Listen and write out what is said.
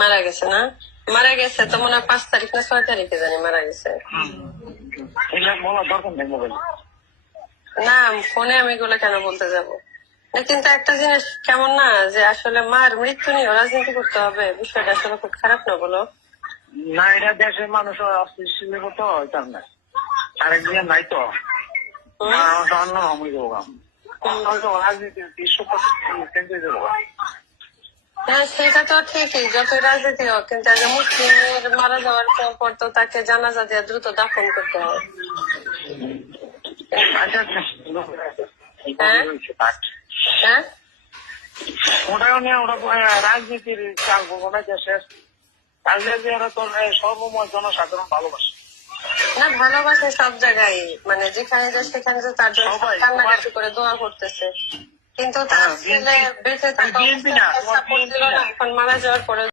মারা গেছে না? মারা গেছে তো মনে হয় 5 তারিখ না 6 তারিখে জানি মারা গেছে। বলার দরকার নেই মোবাইল। না ফোনে আমি এগুলো কেন বলতে যাব? কিন্তু একটা জিনিস কেমন না, যে আসলে মার মৃত্যু নিয়ে রাজনীতি করতে হবে, বিষয়টা আসলে খুব খারাপ না বলো? না, এটা দেশের মানুষ অস্থিতিশীল তো হইতাম না, আরেক দিন নাই তো অন্য রাজনীতির বিশ্ব চেঞ্জ হয়ে যাবো। হ্যাঁ সেটা তো ঠিকই, যতই রাজনীতি হোক, কিন্তু একটা মুসলিমের মারা যাওয়ার পর তো তাকে জানাজা দিয়ে দ্রুত দাফন করতে হয়। হ্যাঁ ওটাও নিয়ে ওটা রাজনীতির চাল বলবো না, দেশের রাজনীতি তোর সর্বময় জনসাধারণ ভালোবাসে না, ভালোবাসে সব জায়গায়, মানে যেখানে যায় সেখানে যে তার জন্য কান্নাকাটি করে দোয়া করতেছে, কিন্তু তার ছেলে বেঁচে থাকা অবস্থায় সাপোর্ট দিল না, এখন মারা যাওয়ার পরে